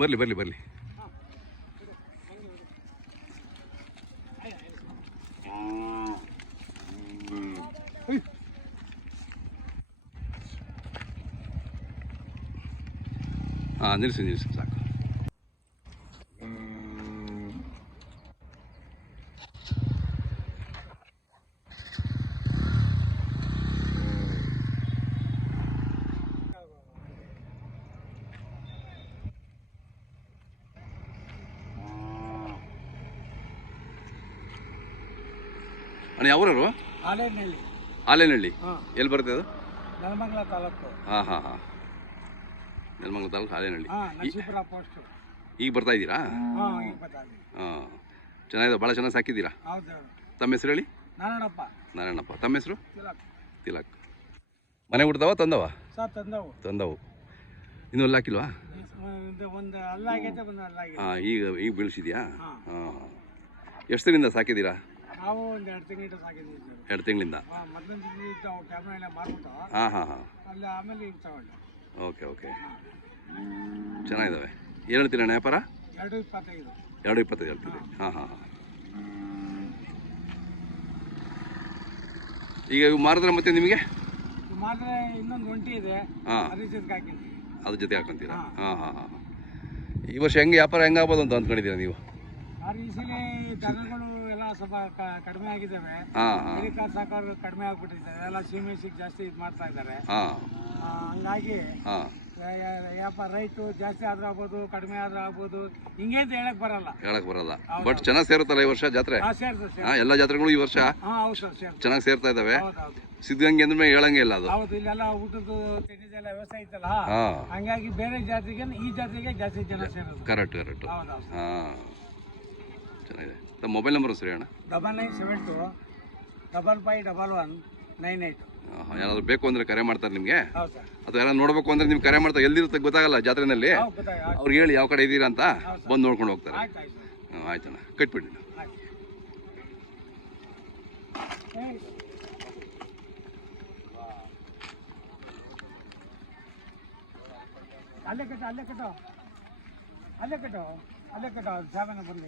ಬರಲಿ ಬರಲಿ ಬರಲಿ. ಹಾಂ ನಿಲ್ಲಿಸಿ ನಿಲ್ಲಿಸಿ ಸಾಕು. ಅಣ್ಣ ಯಾವ್ರವರು? ಆಲೇನಹಳ್ಳಿ. ಆಲೇನಹಳ್ಳಿ ಎಲ್ಲಿ ಬರುತ್ತೆ ಅದು? ನೆಲಮಂಗಲ ತಾಲೂಕು. ಹಾಂ ಹಾಂ ಹಾಂ, ನೆಲಮಂಗಲ ತಾಲೂಕು ಆಲೇನಹಳ್ಳಿ. ನರಸೀಪುರ ಪೋಸ್ಟ್. ಈಗ ಬರ್ತಾ ಇದ್ದೀರಾ? ಈಗ ಬರ್ತಾ ಇದ್ದೀನಿ. ಹಾಂ, ಚೆನ್ನಾಗಿದೆ, ಭಾಳ ಚೆನ್ನಾಗಿ ಸಾಕಿದ್ದೀರಾ. ಹೌದು. ತಮ್ಮ ಹೆಸರು ಹೇಳಿ? ನಾರಾಯಣಪ್ಪ. ನಾರಾಯಣಪ್ಪ. ತಮ್ಮ ಹೆಸರು? ತಿಲಕ್. ತಿಲಕ್. ಮನೆ ಹುಡ್ತಾವ ತಂದವ? ಸರ್ ತಂದವು. ತಂದವು. ಇನ್ನೂ ಅಲ್ಲಿ ಹಾಕಿಲ್ವಾ? ಒಂದು ಅಲ್ಲಾಗೈತೆ, ಒಂದು ಅಲ್ಲಾಗಿದೆ. ಹಾಂ, ಈಗ ಬೀಳಿಸಿದ್ಯಾ? ಹಾಂ. ಎಷ್ಟು ದಿನದಿಂದ ಸಾಕಿದ್ದೀರಾ? ನಾವು ಒಂದು 2 ತಿಂಗಳಿಂದ ಸಾಕಿದ್ದೀವಿ. 2 ತಿಂಗಳಿಂದ? ಮೊದಲೊಂದು ಕ್ಯಾಮ್ರಾ ಎಲ್ಲ ಮಾರ್ಬಿಟ್ಟು ಹಾಂ ಹಾಂ ಹಾಂ, ಅಲ್ಲಿ ಆಮೇಲೆ ಈಗ ತಗೊಂಡು. ಓಕೆ ಓಕೆ, ಚೆನ್ನಾಗಿದ್ದಾವೆ. ಏನು ಹೇಳ್ತೀರಾ ವ್ಯಾಪಾರ? 2.25. 2.25 ಹೇಳ್ತೀರಿ? ಹಾಂ ಹಾಂ ಹಾಂ. ಈಗ ಇವು ಮಾರಿದ್ರೆ ಮತ್ತೆ ನಿಮಗೆ? ಮಾರಿದ್ರೆ ಇನ್ನೊಂದು ಒಂಟಿ ಇದೆ. ಹಾಂ, ಅದ್ರ ಜೊತೆಗೆ ಹಾಕಿದ್ವಿ. ಅದ್ರ ಜೊತೆ ಹಾಕೊಂತೀರಾ? ಹಾಂ ಹಾಂ ಹಾಂ. ಈ ವರ್ಷ ಹೆಂಗೆ ವ್ಯಾಪಾರ ಹೆಂಗಾಗ್ಬೋದು ಅಂತ ಅಂದ್ಕೊಂಡಿದ್ದೀರಾ ನೀವು? ಈ ಸಲ ದನಗಳು ಎಲ್ಲ ಸ್ವಲ್ಪ ಕಡಿಮೆ ಆಗಿದ್ದಾವೆ. ಹಿರಿಕಾರ್ ಸಾಕೋರು ಕಡಿಮೆ ಆಗ್ಬಿಟ್ಟಿದ್ದಾರೆ. ಎಲ್ಲ ಸೀಮೆಸಿಗೆ ಜಾಸ್ತಿ ಇದು ಮಾಡ್ತಾ ಇದ್ದಾರೆ. ಹಂಗಾಗಿ ವ್ಯಾಪಾರ ರೈತು ಜಾಸ್ತಿ ಆದ್ರೂ ಆಗ್ಬೋದು, ಕಡಿಮೆ ಆದ್ರೂ ಆಗ್ಬೋದು, ಹಿಂಗೆ ಅಂತ ಹೇಳಕ್ ಬರಲ್ಲ. ಬಟ್ ಚೆನ್ನಾಗಿ ಸೇರುತ್ತಲ್ಲ ಈ ವರ್ಷ ಜಾತ್ರೆ? ಎಲ್ಲ ಜಾತ್ರೆಗಳು ಈ ವರ್ಷ ಚೆನ್ನಾಗಿ ಸೇರ್ತಾ ಇದಾವೆ. ಸಿದ್ಧಗಂಗೆ ಅಂದ್ರೆ ಹೇಳಂಗೆ ಇಲ್ಲ ಅದು. ಹೌದು, ಇಲ್ಲೆಲ್ಲ ಊಟದ್ದು ತಿಂಡಿದೆಲ್ಲ ವ್ಯವಸ್ಥೆ ಐತಲ್ಲ, ಹಂಗಾಗಿ ಬೇರೆ ಜಾತಿಗೆ ಈ ಜಾತಿಗೆ ಜಾಸ್ತಿ ಜನ ಸೇರೋದು. Correct correct. ಹಾಂ, ಚೆನ್ನಾಗಿದೆ. ತಮ್ಮ ಮೊಬೈಲ್ ನಂಬರ್ ಸರಿ ಅಣ್ಣ? 9972 5511 98. ಯಾರಾದ್ರೂ ಬೇಕು ಅಂದ್ರೆ ಕರೆ ಮಾಡ್ತಾರೆ ನಿಮಗೆ? ಅಥವಾ ಯಾರು ನೋಡ್ಬೇಕು ಅಂದ್ರೆ ನಿಮ್ಗೆ ಕರೆ ಮಾಡ್ತಾರೆ. ಎಲ್ಲಿರುತ್ತೆ ಗೊತ್ತಾಗಲ್ಲ ಜಾತ್ರೆನಲ್ಲಿ, ಅವ್ರಿಗೆ ಹೇಳಿ ಯಾವ ಕಡೆ ಇದ್ದೀರಾ ಅಂತ, ಬಂದು ನೋಡ್ಕೊಂಡು ಹೋಗ್ತಾರೆ. ಆಯ್ತಣ್ಣ, ಕಟ್ಬಿಡಿ. ಅಲ್ಲೇ ಕಟ್ಟೋ, ಅಲ್ಲೇ ಕಟ್ಟೋ, ಅಲ್ಲೇ ಕಟ್ಟೋ, ಅಲ್ಲೇ ಕಟ್ಟೋ, ಸಾಮಾನು ಬಂದು.